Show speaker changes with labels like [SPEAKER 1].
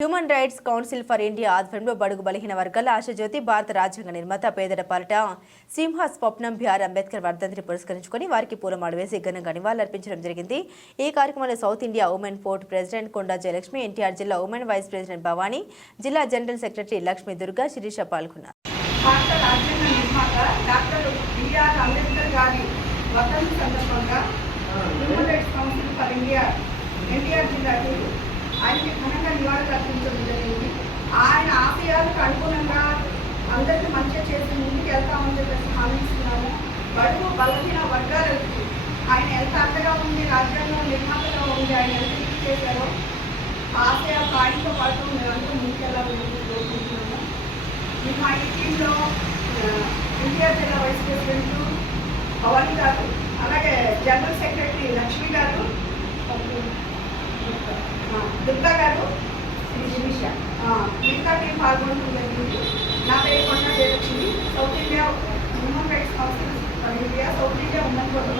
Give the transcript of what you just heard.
[SPEAKER 1] Human rights council for India ఆధ్వర్యంలో బడుగు బలహీన వర్గాల ఆశజ్యోతి భారత రాజ్యాంగ నిర్మాత పేదల పాలట సింహ స్వప్నం బిఆర్ అంబేద్కర్ వర్ధంతిని పురస్కరించుకొని వారికి పూలమాల వేసి ఘనంగా నివాళులర్పించడం జరిగింది. ఈ కార్యక్రమంలో south India women port president Konda Jayalakshmi NTR జిల్లా ఉమెన్ వైస్ ప్రెసిడెంట్ భవానీ జిల్లా జనరల్ సెక్రటరీ లక్ష్మీ దుర్గా శిరీష పాల్గొన్నారు.
[SPEAKER 2] సందర్భంగా human rights council for India NTR జిల్లాకు ఆయనకి ఘనంగా నివాళులు అర్పించడం జరిగింది ఆయన ఆశయాలకు అనుగుణంగా అందరికీ మంచిగా చేసి ముందుకు వెళ్తామని చెప్పేసి హామీ ఇస్తున్నాము బడుగు బలహీన వర్గాలకి ఆయన ఎంత అంతగా ఉంది రాజ్యాంగం నిర్మాతగా ఉంది ఆయన ఎంత కృషి చేశారో ఆశయ ఆయనతో పాటు మేమంతా ముందుకెళ్ళాలని కోరుకుంటున్నాము. ఈ మా ఈ టీంలో ఎన్టీఆర్ జిల్లా వైస్ ప్రెసిడెంట్ భవానీ గారు అలాగే జనరల్ సెక్రటరీ లక్ష్మి గారు దుర్గా గారు పాల్గొనడం జరిగింది నా పేరు Konda Jayalakshmi. South India human rights council for India south India women court